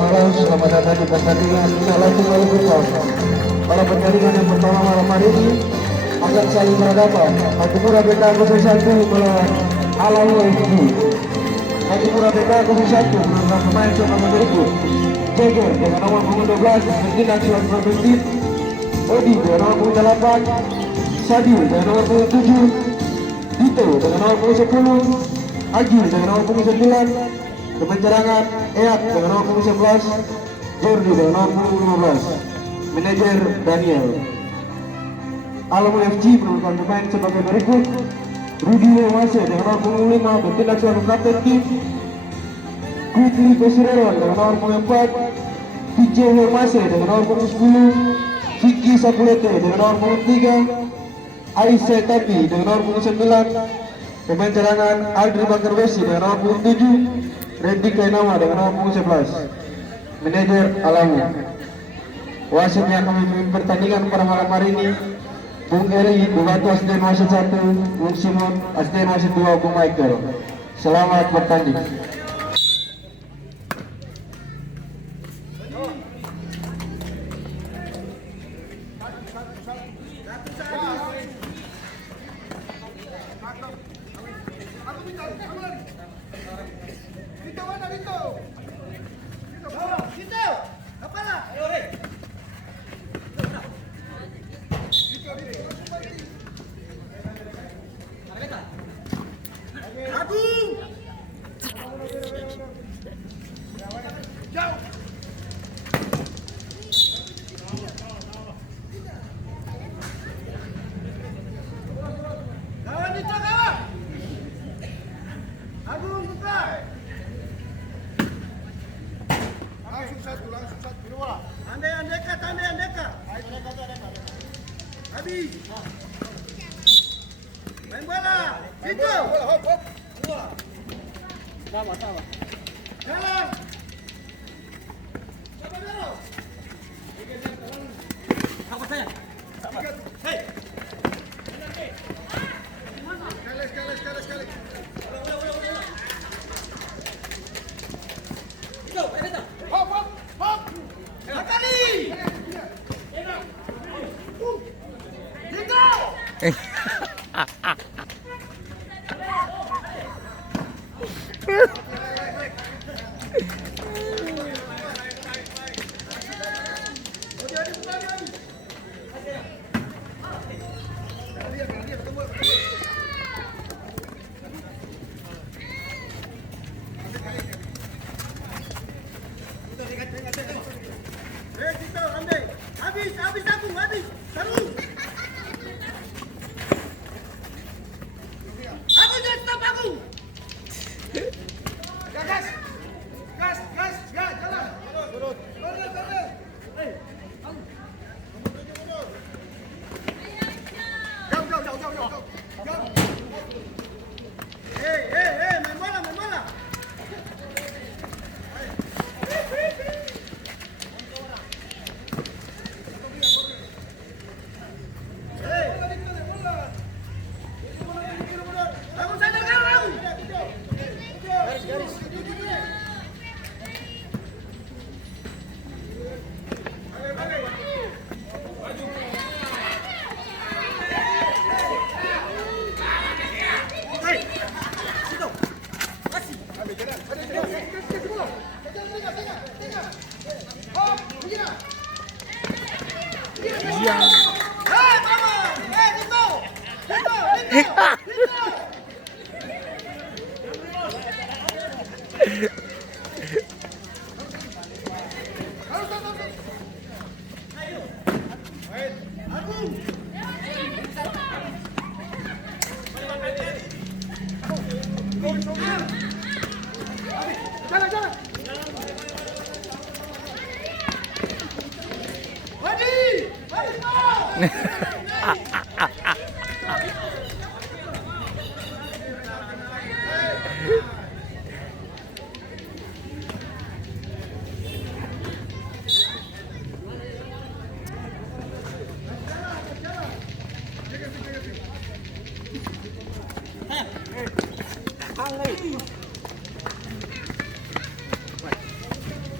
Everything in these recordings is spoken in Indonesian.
malam, selamat datang di pertandingan Salah Tunggal Putra. Pada pertandingan yang pertama malam hari ini akan saling berhadapan Hakimura BK 01 melawan Alamu FG. Hakimura BK 01 menentang pemain nama berikut: Jagger dengan nomor punggung 12 bertindak selaku preventif, Odi dengan nomor punggung 8, Sadi dengan nomor punggung 7, Dito dengan nomor punggung 10, Agil dengan nomor punggung 9, Kemencerangan Eyat dengan nomor punggung 11, Jordi dengan nomor punggung 15. Manajer Daniel. Alamu FC menurunkan pemain sebagai berikut: Rudi Lewase dengan nomor punggung 5 bertindak selaku kapten tim, Quickly Pesirelon dengan nomor punggung 4, PJ Hermase dengan nomor punggung 10, Vicky Sapulete dengan nomor punggung 3, Aisyah Tapi dengan nomor punggung 9. Pemain cadangan Aldri Bakar Besi dengan nomor punggung 7, Randy Kainama dengan nomor punggung 11. Manajer Alamu. Wasit yang akan memimpin pertandingan pada malam hari ini: Bung Eri, Bupati Asden Wasit 1, Bung Simon, Asden Wasit 2, Bung Michael. Selamat bertanding. Habis. Main bola. Situ. Sama. Jalan. Siapa dulu? Apa saya? Hei. Sekali. Go, ayo. Hop. Sekali. Habis aku. Terus. Aku jangan stop aku. Gas. Jalan. Turun. Jauh. Hei, main bola. Jalan.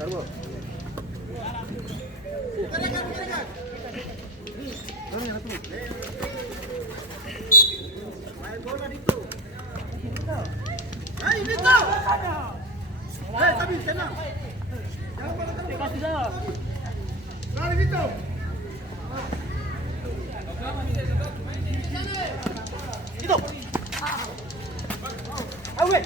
Taruh. Main bola Dito. Hai Dito. Hei, tapi tenang. Jangan bola. Lari Dito. Dito. Awe.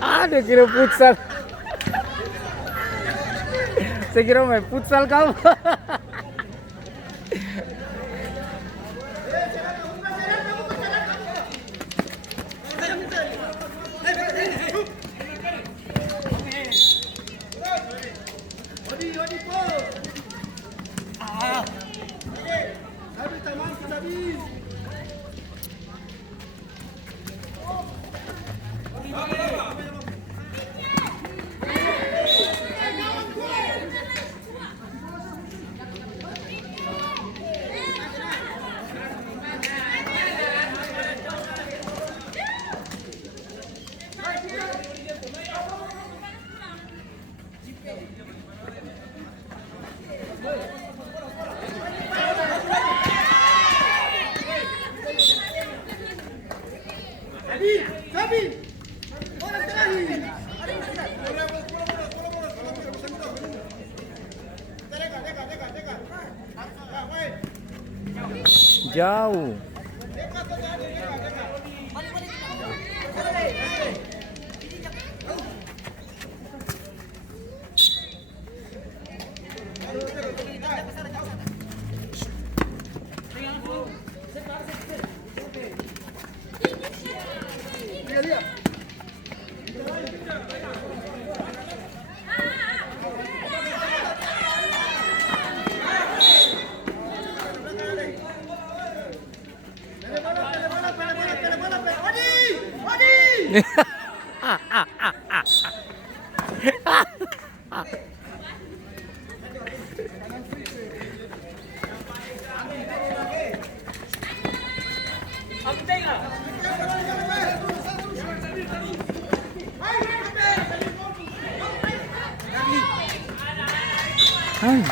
Aduh, kira futsal. Saya kira main futsal kamu. Habis teman sudah habis. Sabi! Bola terakhir! Jauh. Hai.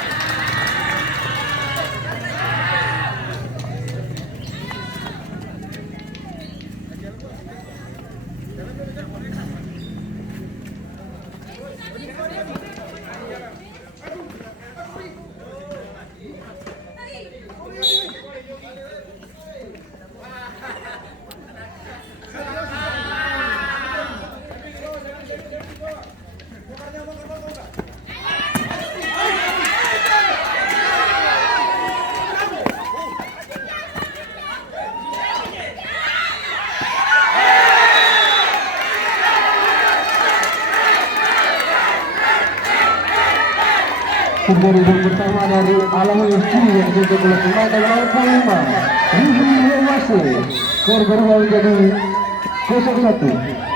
Kembali bersama dari Alam FC yang juga bola pemain tanggal 65 Rudi Hewase skor berubah menjadi 0-1.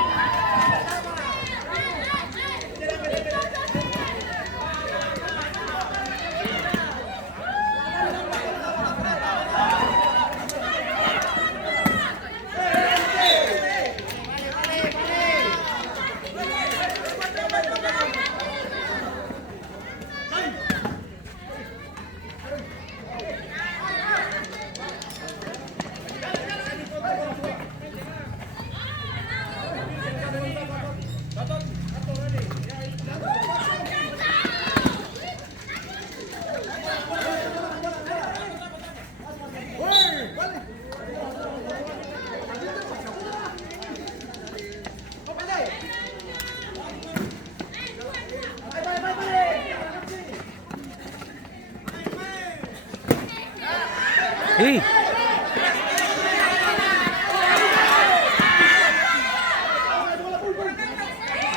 Ih.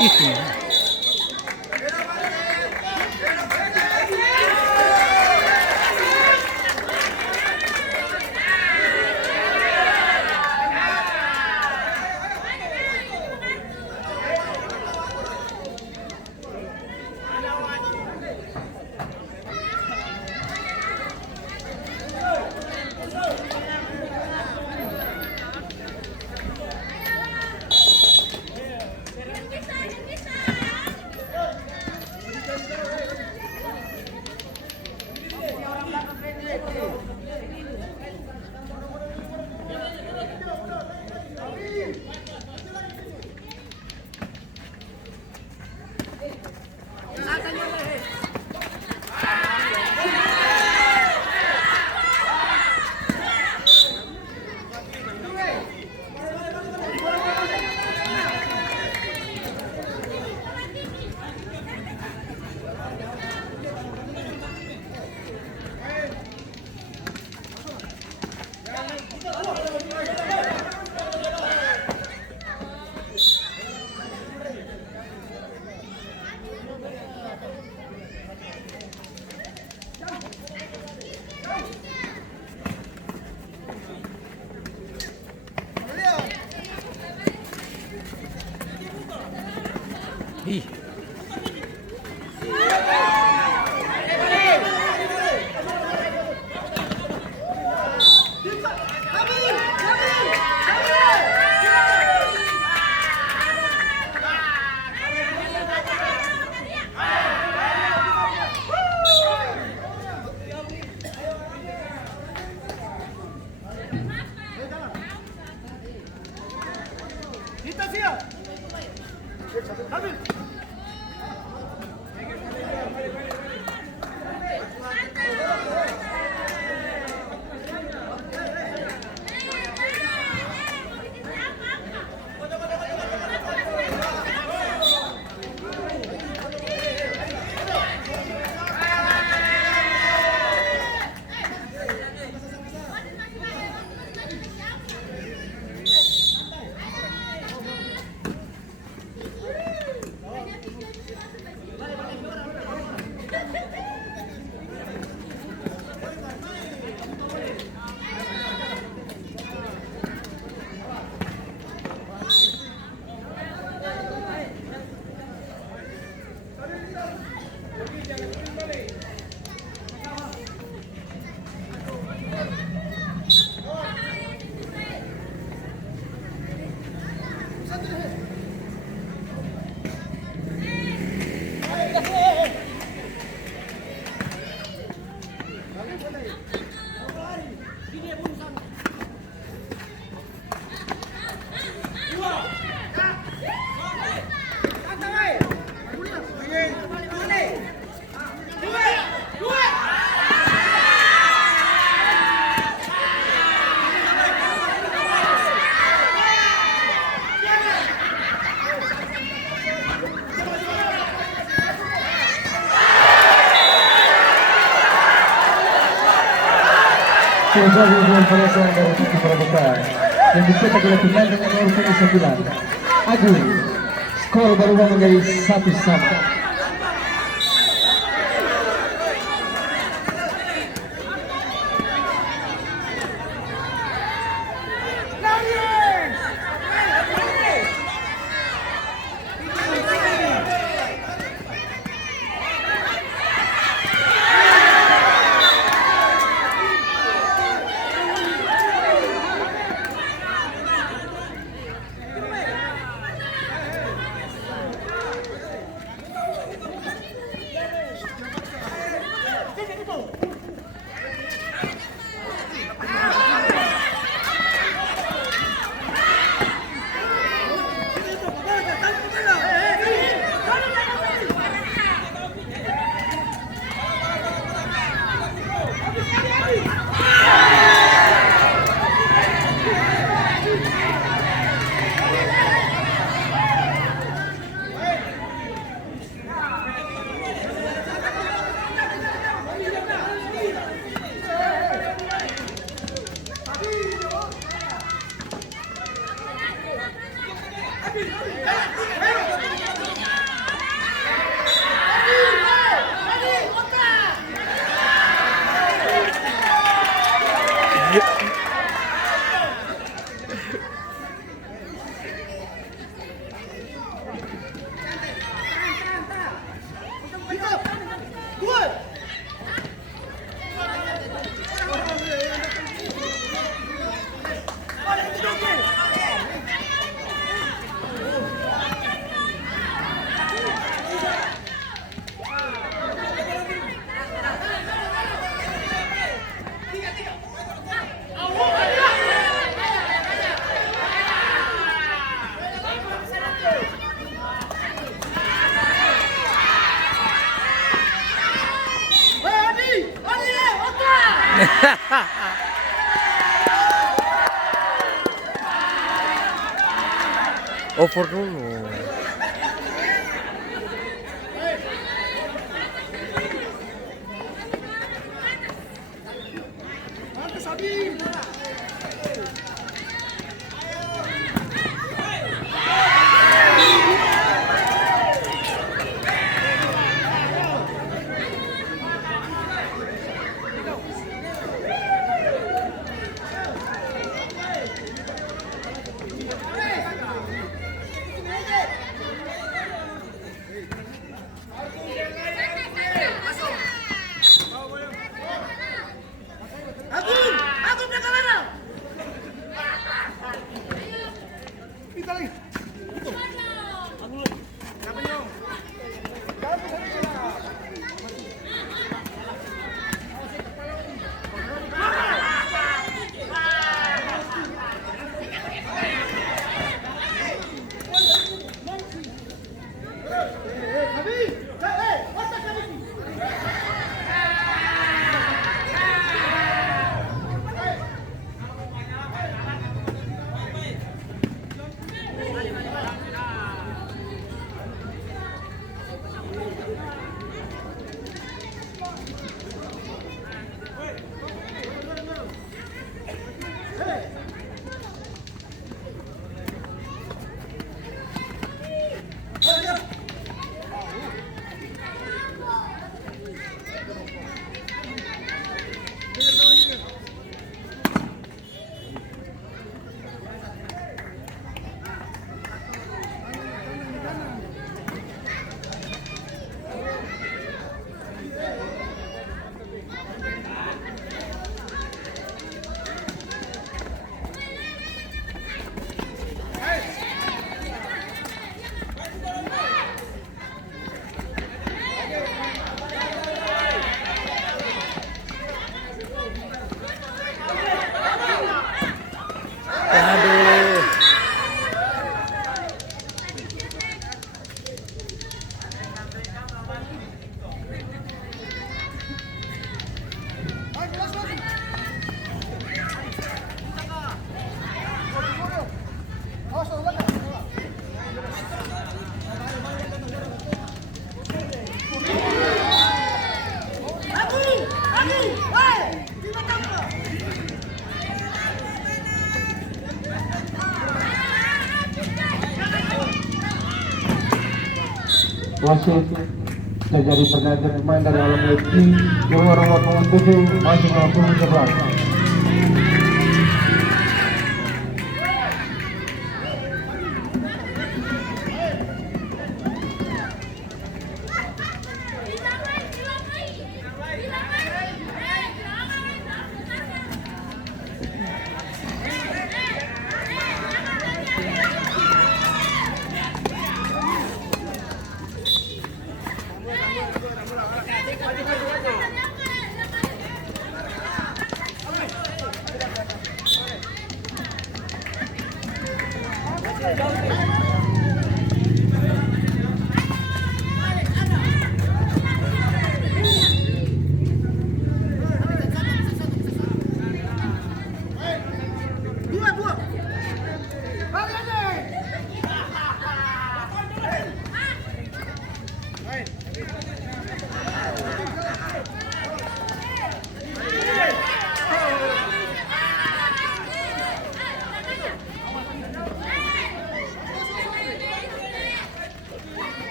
Itu. Ih. Kita siap. Ambil. Terjadi dengan perasaan dari Titi Pramuka yang dicetak oleh pemain dengan nomor 9 Agung. Skor berubah menjadi 1-1. Over dulu. Marcus Habib. Agung Jakarta. Kita lagi. Aduh. Wasit terjadi pergantian pemain dari Alam FC keluar nomor 7 masih melakukan 11.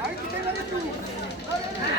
Aí que tem lá de tudo.